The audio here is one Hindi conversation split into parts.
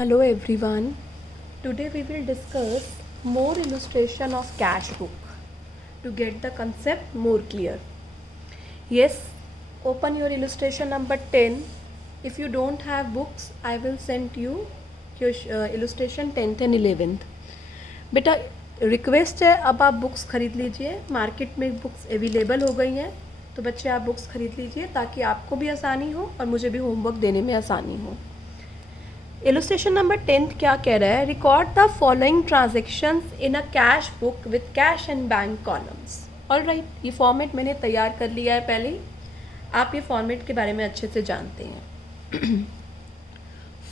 Hello everyone. Today we will discuss more illustration of cash book to get the concept more clear. Yes, open your illustration number 10. If you don't have books, I will send you your illustration 10th and 11th. बेटा रिक्वेस्ट है, अब आप बुक्स खरीद लीजिए. मार्केट में बुक्स अवेलेबल हो गई हैं, तो बच्चे आप बुक्स खरीद लीजिए ताकि आपको भी आसानी हो और मुझे भी होमवर्क देने में आसानी हो. इलस्ट्रेशन नंबर 10 क्या कह रहा है? Record the following transactions in a cash book with cash and bank columns. All right, ये फॉर्मेट मैंने तैयार कर लिया है पहले ही. आप ये फॉर्मेट के बारे में अच्छे से जानते हैं.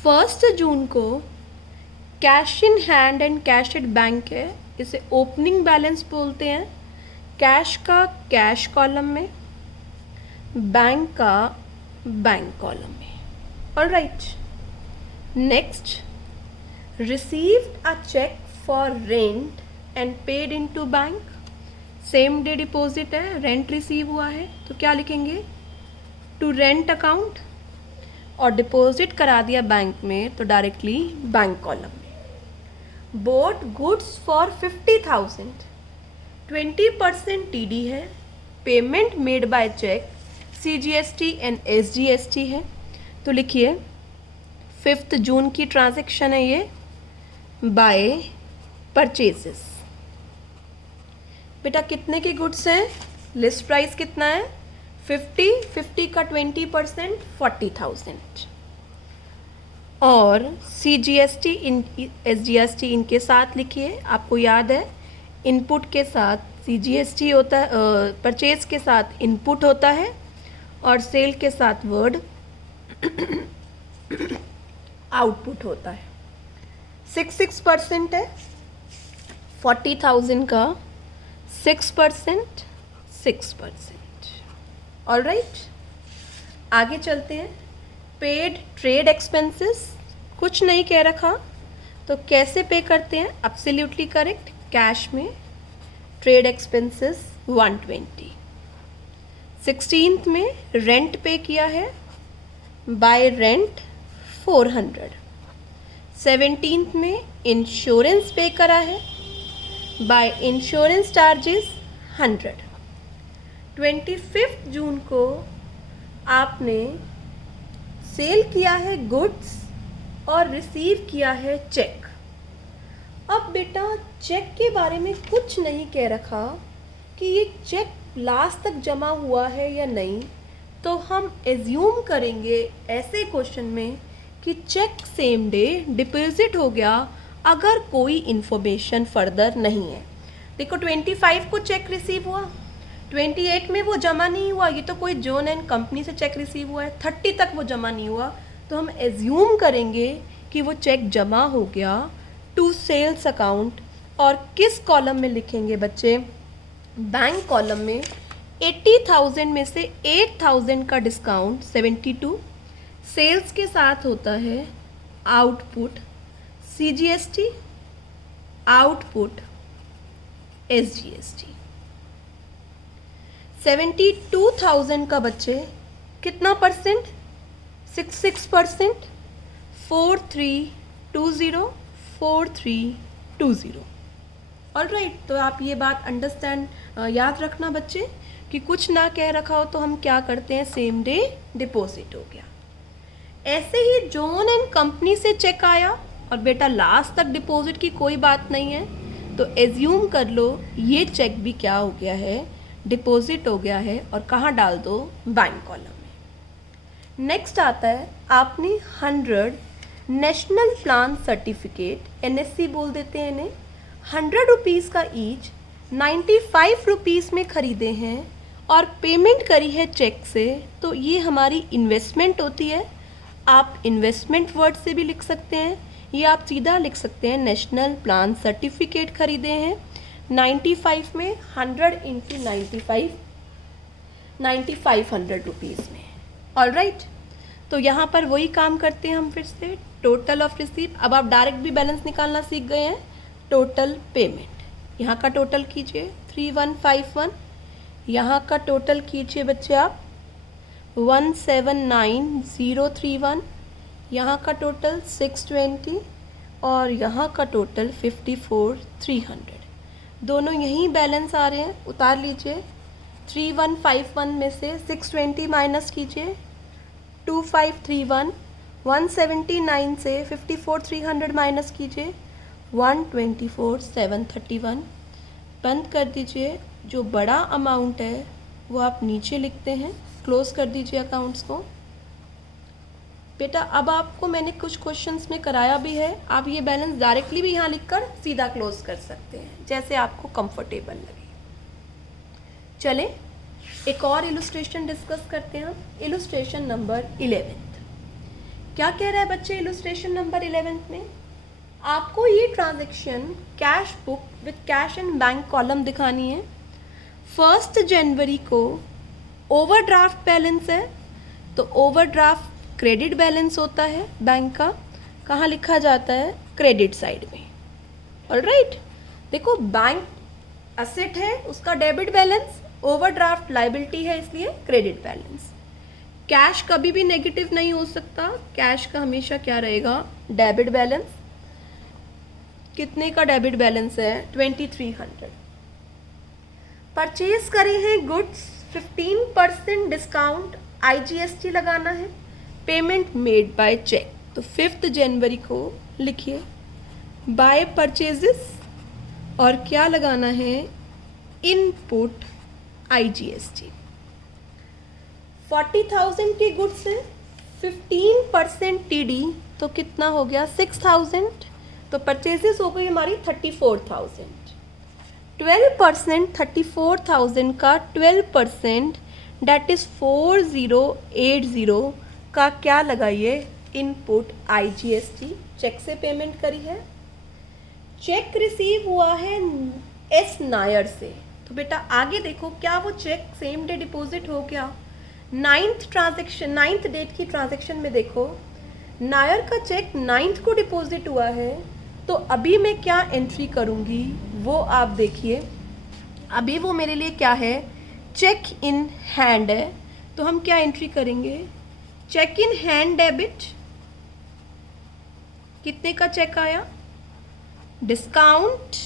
1 जून को cash in hand and cash at bank है, इसे ओपनिंग बैलेंस बोलते हैं. कैश का कैश कॉलम में, बैंक का बैंक कॉलम में. All right. Next, received a check for rent and paid into bank. Same day deposit है, रेंट रिसीव हुआ है, तो क्या लिखेंगे? To rent account. और डिपॉजिट करा दिया बैंक में, तो डायरेक्टली बैंक कॉलम में. बोट गुड्स फॉर 50,000, 20% TD है. Payment made by cheque, CGST and SGST है. तो लिखिए 5 जून की ट्रांजैक्शन है ये, बाय परचेजेस. बेटा कितने के गुड्स हैं? लिस्ट प्राइस कितना है? 50 का 20% 40,000. और CGST SGST इनके साथ लिखिए. आपको याद है इनपुट के साथ CGST होता है, परचेज के साथ इनपुट होता है और सेल के साथ वर्ड आउटपुट होता है. 6% है. 40,000 का 6%. ऑल राइट, आगे चलते हैं. पेड ट्रेड एक्सपेंसेस कुछ नहीं कह रखा, तो कैसे पे करते हैं? एब्सोल्युटली करेक्ट, कैश में. Trade expenses 120. 16th में रेंट पे किया है, बाय रेंट 400. 17th में इंश्योरेंस पे करा है, बाय इंश्योरेंस चार्जेस 100. 25 जून को आपने सेल किया है गुड्स और रिसीव किया है चेक. अब बेटा चेक के बारे में कुछ नहीं कह रखा कि ये चेक लास्ट तक जमा हुआ है या नहीं, तो हम एज्यूम करेंगे ऐसे क्वेश्चन में कि चेक सेम डे डिपॉजिट हो गया अगर कोई इन्फॉर्मेशन फर्दर नहीं है. देखो 25 को चेक रिसीव हुआ, 28 में वो जमा नहीं हुआ, ये तो कोई जोन एंड कंपनी से चेक रिसीव हुआ है. 30 तक वो जमा नहीं हुआ, तो हम एज्यूम करेंगे कि वो चेक जमा हो गया टू सेल्स अकाउंट. और किस कॉलम में लिखेंगे बच्चे? बैंक कॉलम में. 80,000 में से 8,000 का डिस्काउंट 72. सेल्स के साथ होता है आउटपुट CGST, आउटपुट SGST. 72,000 का बच्चे कितना परसेंट? 66%. 4320. ऑल राइट, तो आप ये बात अंडरस्टैंड याद रखना बच्चे कि कुछ ना कह रखा हो तो हम क्या करते हैं? सेम डे डिपॉजिट हो गया. ऐसे ही जोन एंड कंपनी से चेक आया और बेटा लास्ट तक डिपॉजिट की कोई बात नहीं है, तो एज्यूम कर लो ये चेक भी क्या हो गया है? डिपॉजिट हो गया है. और कहाँ डाल दो? बैंक कॉलम में. नेक्स्ट आता है, आपने 100 नेशनल प्लान सर्टिफिकेट NSC बोल देते हैं इन्हें, 100 रुपीज़ का ईच 95 रुपीज़ में ख़रीदे हैं और पेमेंट करी है चेक से, तो ये हमारी इन्वेस्टमेंट होती है. आप इन्वेस्टमेंट वर्ड से भी लिख सकते हैं, या आप सीधा लिख सकते हैं नेशनल प्लान सर्टिफिकेट खरीदे हैं 95 में. 100 × 95 9,500 रुपीज़ में. ऑल राइट, तो यहाँ पर वही काम करते हैं हम फिर से. Total of receive. अब आप डायरेक्ट भी बैलेंस निकालना सीख गए हैं. टोटल पेमेंट यहाँ का टोटल कीजिए 3151. यहाँ का टोटल कीजिए बच्चे आप 179031. यहाँ का टोटल 620 और यहाँ का टोटल 54,300। दोनों यहीं बैलेंस आ रहे हैं, उतार लीजिए। 3151 में से 620 माइनस कीजिए, 2531। 179 से 54,300 माइनस कीजिए, 124,731। बंद कर दीजिए। जो बड़ा अमाउंट है वो आप नीचे लिखते हैं, क्लोज कर दीजिए अकाउंट्स को। बेटा अब आपको मैंने कुछ क्वेश्चंस में कराया भी है, आप ये बैलेंस डायरेक्टली भी यहाँ लिखकर सीधा क्लोज कर सकते हैं, जैसे आपको कंफर्टेबल लगे। चले एक और इलुस्ट्रेशन डिस्कस करते हैं हम। Illustration number 11। क्या कह रहा है बच्चे इलुस्ट्रेशन नंबर 11 में? आपको ये transaction cash book with cash and bank column दिखानी है। 1 जनवरी को ओवरड्राफ्ट बैलेंस है, तो ओवरड्राफ्ट क्रेडिट बैलेंस होता है बैंक का, कहाँ लिखा जाता है? क्रेडिट साइड में। ऑलराइट, देखो बैंक असेट है, उसका डेबिट बैलेंस, ओवरड्राफ्ट लायबिलिटी है, इसलिए क्रेडिट बैलेंस। कैश कभी भी नेगेटिव नहीं हो सकता, कैश का हमेशा क्या रहेगा? Debit balance. कितने का डेबिट बैलेंस है? 2300। परचेज करे हैं गुड्स, 15% डिस्काउंट, IGST लगाना है। पेमेंट मेड बाय चेक, तो 5 जनवरी को लिखिए बाय परचेजेस और क्या लगाना है? Input IGST। 40,000 की गुड्स है, 15% TD, तो कितना हो गया? 6,000। तो परचेजेस हो गई हमारी 34,000। 12% 34,000 का 12% डेट इज 4080 का क्या लगाइए? Input IGST। चेक से पेमेंट करी है। चेक रिसीव हुआ है S नायर से, तो बेटा आगे देखो क्या वो चेक सेम डे डिपॉजिट हो गया? 9th डेट की ट्रांजैक्शन में देखो नायर का चेक 9th को डिपॉजिट हुआ है, तो अभी मैं क्या एंट्री करूँगी वो आप देखिए। अभी वो मेरे लिए क्या है? चेक इन हैंड है, तो हम क्या एंट्री करेंगे? Cheque in hand debit. कितने का चेक आया? डिस्काउंट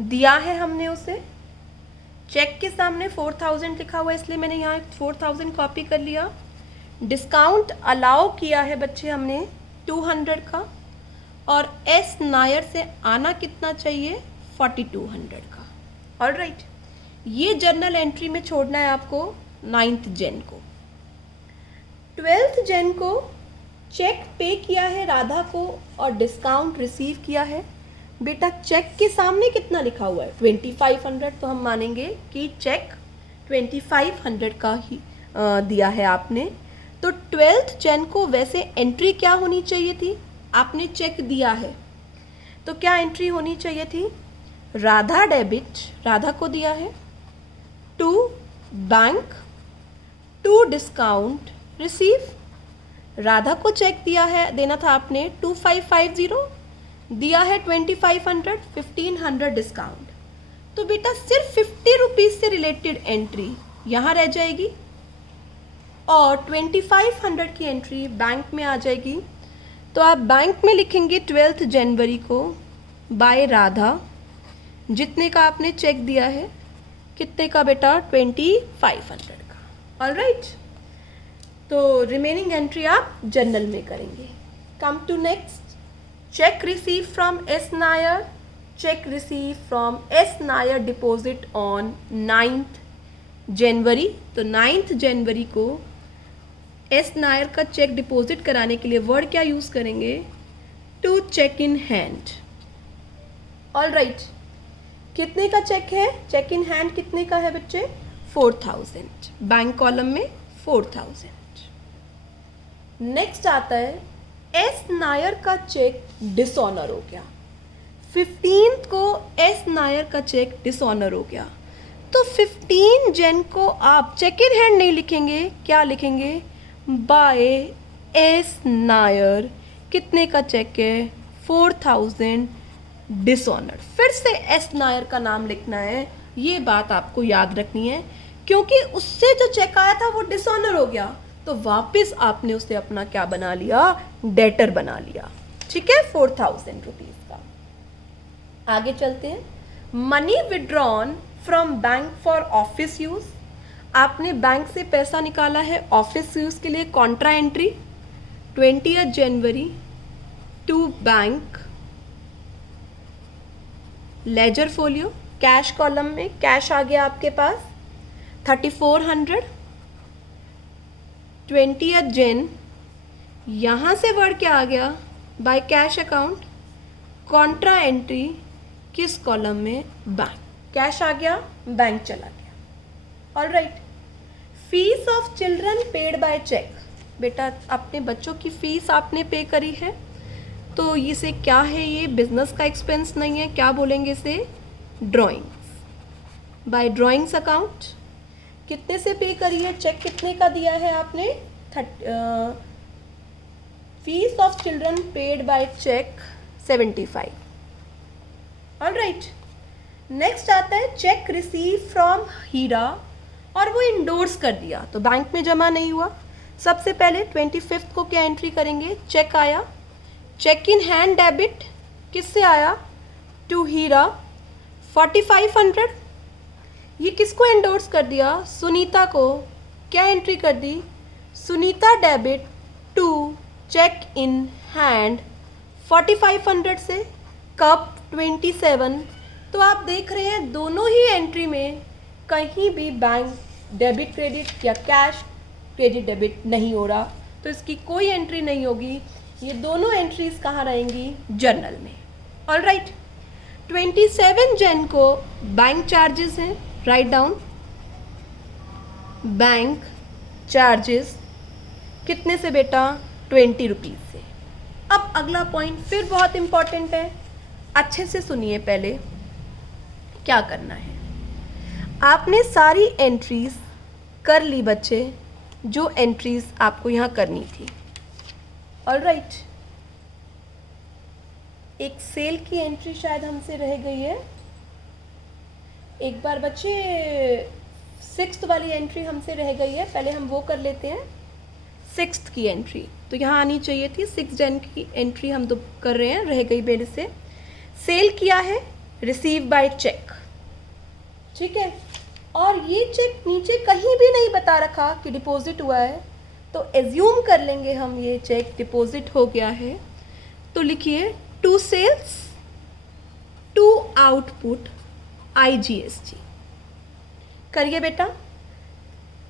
दिया है हमने उसे, चेक के सामने 4,000 लिखा हुआ है, इसलिए मैंने यहाँ 4,000 कॉपी कर लिया। डिस्काउंट अलाउ किया है बच्चे हमने 200 का, और S नायर से आना कितना चाहिए? 4,200 का। ऑलराइट, ये जर्नल एंट्री में छोड़ना है आपको 9th जन को। 12th जन को चेक पे किया है राधा को और डिस्काउंट रिसीव किया है। बेटा चेक के सामने कितना लिखा हुआ है? 2500, तो हम मानेंगे कि चेक 2500 का ही दिया है आपने। तो 12th जन को वैसे एंट्री क्या होनी चाहिए थी? आपने चेक दिया है तो क्या एंट्री होनी चाहिए थी? राधा डेबिट, राधा को दिया है, to bank, to discount receive. Radha को चेक दिया है, देना था आपने 2550, दिया है 2500, 1500 डिस्काउंट। तो बेटा सिर्फ 50 रुपीज़ से रिलेटेड एंट्री यहाँ रह जाएगी और 2500 की एंट्री बैंक में आ जाएगी। तो आप बैंक में लिखेंगे 12th जनवरी को बाय राधा, जितने का आपने चेक दिया है, कितने का बेटा? 2500 का। ऑलराइट, तो रिमेनिंग एंट्री आप जर्नल में करेंगे। Come to next, cheque receive from S Nair. Cheque receive from S Nair deposit on 9th जनवरी। तो 9th जनवरी को S नायर का चेक डिपॉजिट कराने के लिए वर्ड क्या यूज़ करेंगे? To cheque in hand. Alright, कितने का चेक है? चेक इन हैंड कितने का है बच्चे? 4,000। बैंक कॉलम में 4,000। नेक्स्ट आता है S नायर का चेक डिसऑनर हो गया। 15th को S नायर का चेक डिसऑनर हो गया, तो 15 जन को आप चेक इन हैंड नहीं लिखेंगे, क्या लिखेंगे? By S Nair. कितने का चेक है? 4,000 डिसऑनर। फिर से S नायर का नाम लिखना है, ये बात आपको याद रखनी है, क्योंकि उससे जो चेक आया था वो डिसऑनर हो गया, तो वापस आपने उसे अपना क्या बना लिया, डेटर बना लिया। ठीक है, 4000 रुपीज का। आगे चलते हैं। Money withdrawn from bank for office use, आपने बैंक से पैसा निकाला है ऑफिस यूज के लिए। कॉन्ट्रा एंट्री 20 जनवरी to bank, ledger folio, cash column में कैश आ गया आपके पास 3400। 20 जन, यहाँ से वर्ड क्या आ गया, by cash account, contra entry किस कॉलम में, बैंक। कैश आ गया, बैंक चला गया। All right. Fees of children paid by cheque, बेटा अपने बच्चों की फीस आपने पे करी है, तो इसे क्या है, ये बिजनेस का एक्सपेंस नहीं है, क्या बोलेंगे इसे, ड्राइंग्स। बाय ड्राइंग्स अकाउंट, कितने से पे करी है, चेक कितने का दिया है आपने, fees of children paid by cheque 75। All right. Next आता है चेक रिसीव फ्रॉम हीरा, और वो इंडोर्स कर दिया तो बैंक में जमा नहीं हुआ। सबसे पहले 25 को क्या एंट्री करेंगे, चेक आया, चेक इन हैंड डेबिट किससे आया, टू हीरा 4500। ये किसको एंडोर्स कर दिया, सुनीता को, क्या एंट्री कर दी, Sunita debit to cheque in hand 4500 से, कब 27। तो आप देख रहे हैं दोनों ही एंट्री में कहीं भी बैंक डेबिट क्रेडिट या कैश क्रेडिट डेबिट नहीं हो रहा, तो इसकी कोई एंट्री नहीं होगी। ये दोनों एंट्रीज कहाँ रहेंगी, जर्नल में। All right. 27 जन को बैंक चार्जेस हैं, राइट डाउन, बैंक चार्जेस कितने से बेटा, 20 रुपीज़ से। अब अगला पॉइंट फिर बहुत इंपॉर्टेंट है, अच्छे से सुनिए। पहले क्या करना है, आपने सारी एंट्रीज कर ली बच्चे, जो एंट्रीज आपको यहाँ करनी थी। All right. एक सेल की एंट्री शायद हमसे रह गई है, एक बार बच्चे 6th वाली एंट्री हमसे रह गई है, पहले हम वो कर लेते हैं। 6th की एंट्री तो यहाँ आनी चाहिए थी, 6 जन की एंट्री हम तो कर रहे हैं, रह गई मेरे से। सेल किया है, रिसीव बाय चेक, ठीक है, और ये चेक नीचे कहीं भी नहीं बता रखा कि डिपॉजिट हुआ है, तो एज्यूम कर लेंगे हम ये चेक डिपॉजिट हो गया है। तो लिखिए to sales to output IGST करिए बेटा।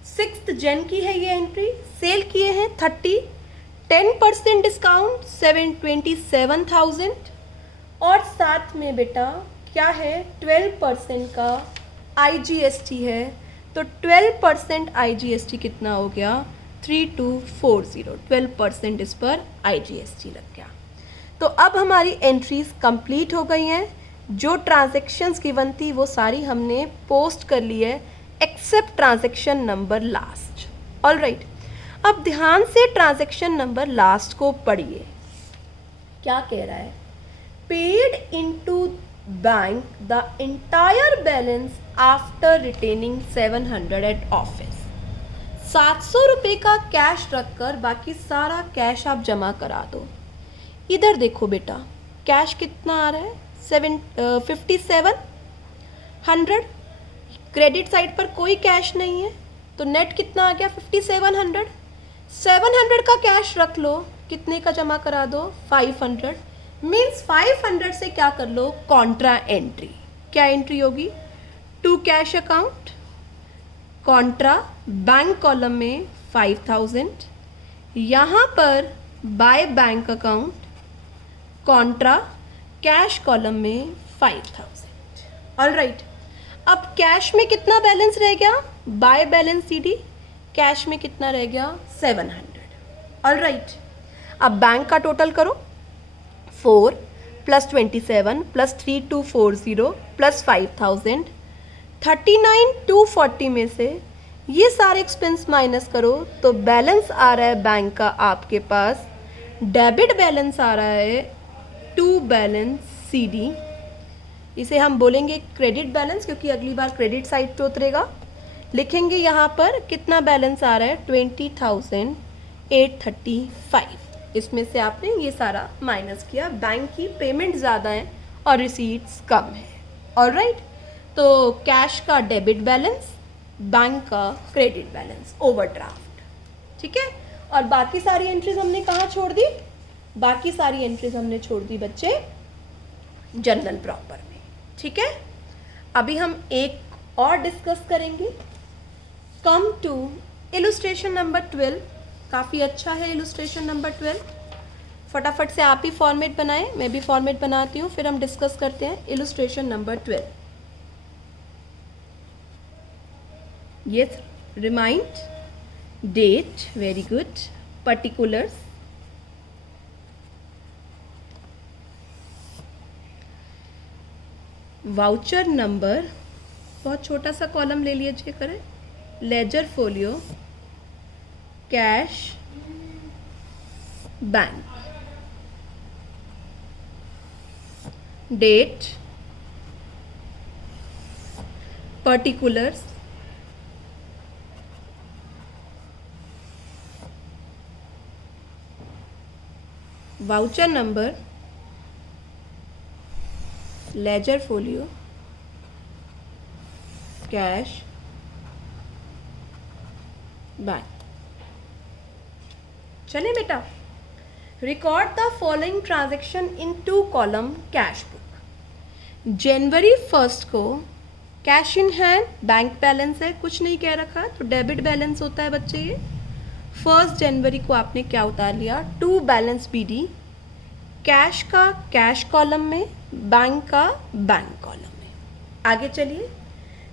6th जन की है ये एंट्री, सेल किए हैं 30, 10% डिस्काउंट 27,000, और साथ में बेटा क्या है, 12% का IGST है, तो 12% IGST कितना हो गया, 3240, 12% इस पर IGST लग गया। तो अब हमारी एंट्रीज कंप्लीट हो गई हैं, जो ट्रांजैक्शंस गिवन थी वो सारी हमने पोस्ट कर ली है, except transaction number last. All right. अब ध्यान से ट्रांजैक्शन नंबर लास्ट को पढ़िए, क्या कह रहा है, paid into bank the entire balance after retaining 700 at office. 700 रुपये का कैश रखकर बाकी सारा कैश आप जमा करा दो। इधर देखो बेटा, कैश कितना आ रहा है, 5700। क्रेडिट साइड पर कोई कैश नहीं है, तो नेट कितना आ गया, 5700। 700 का कैश रख लो, कितने का जमा करा दो, 500। मीन्स 500 से क्या कर लो, कॉन्ट्रा एंट्री। क्या एंट्री होगी, to cash account, contra bank column में 5000, यहाँ पर by bank account, contra cash column में 5000। All right. अब कैश में कितना बैलेंस रह गया, बाय बैलेंस CD, कैश में कितना रह गया, 700। All right. अब बैंक का टोटल करो, 4 + 27 + 3240 + 5000, 39,240 में से ये सारे एक्सपेंस माइनस करो, तो बैलेंस आ रहा है बैंक का आपके पास, डेबिट बैलेंस आ रहा है टू बैलेंस CD, इसे हम बोलेंगे क्रेडिट बैलेंस, क्योंकि अगली बार क्रेडिट साइड पे उतरेगा। लिखेंगे यहाँ पर कितना बैलेंस आ रहा है 20,835। इसमें से आपने ये सारा माइनस किया, बैंक की पेमेंट ज़्यादा है और रिसीट्स कम है। ऑलराइट, तो कैश का डेबिट बैलेंस, बैंक का क्रेडिट बैलेंस, ओवरड्राफ्ट, ठीक है। और बाकी सारी एंट्रीज हमने कहाँ छोड़ दी? बाकी सारी एंट्रीज हमने छोड़ दी बच्चे जनरल प्रॉपर में, ठीक है। अभी हम एक और डिस्कस करेंगे। Come to illustration number 12। काफ़ी अच्छा है इलुस्ट्रेशन नंबर 12। फटाफट से आप ही फॉर्मेट बनाएं, मैं भी फॉर्मेट बनाती हूँ, फिर हम डिस्कस करते हैं illustration number 12। Yes, remind, date, very good, particulars, voucher number, बहुत छोटा सा कॉलम ले लीजिए करें, ledger folio, cash, bank, date, particulars, voucher number, ledger folio, cash, bank. चलिए बेटा, record the following transaction in 2 column cash book. जनवरी 1 को cash in hand bank balance है, कुछ नहीं कह रखा, तो डेबिट बैलेंस होता है बच्चे ये। 1 जनवरी को आपने क्या उतार लिया? 2 बैलेंस BD, कैश का कैश कॉलम में, बैंक का बैंक कॉलम में। आगे चलिए,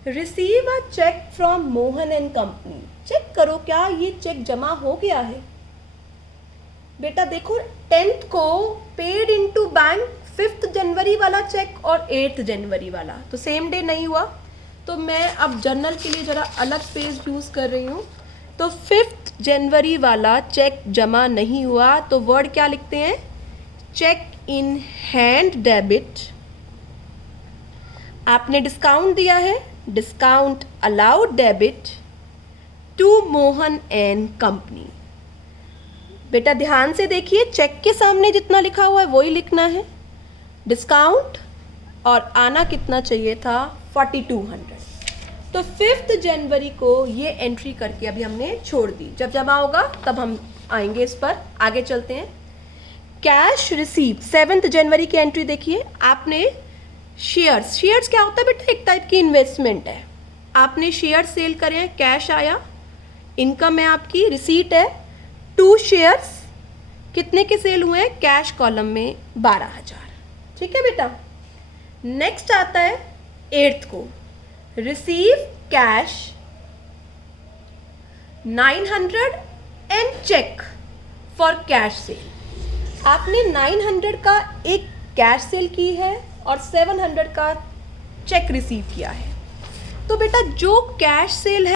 receive a cheque from Mohan and company. Check करो क्या ये चेक जमा हो गया है। बेटा देखो, 10th को पेड इनटू बैंक 5th जनवरी वाला चेक और 8th जनवरी वाला तो सेम डे नहीं हुआ, तो मैं अब जर्नल के लिए ज़रा अलग पेज यूज़ कर रही हूँ। तो 5th जनवरी वाला चेक जमा नहीं हुआ, तो वर्ड क्या लिखते हैं? Cheque in hand debit. आपने डिस्काउंट दिया है, discount allowed debit to Mohan and company. बेटा ध्यान से देखिए, चेक के सामने जितना लिखा हुआ है वही लिखना है, डिस्काउंट, और आना कितना चाहिए था? 4200। तो 5th जनवरी को ये एंट्री करके अभी हमने छोड़ दी, जब जमा होगा तब हम आएंगे इस पर। आगे चलते हैं। कैश रिसीव 7th जनवरी की एंट्री देखिए, आपने शेयर्स क्या होता है बेटा? एक टाइप की इन्वेस्टमेंट है। आपने शेयर सेल करे हैं, कैश आया, इनकम है आपकी, रिसीट है 2 शेयर्स, कितने के सेल हुए हैं? कैश कॉलम में 12,000, ठीक है बेटा। नेक्स्ट आता है 8th को, receive cash 900 and cheque for cash sale. आपने 900 का एक कैश सेल की है और 700 का चेक रिसीव किया है। तो बेटा जो कैश सेल है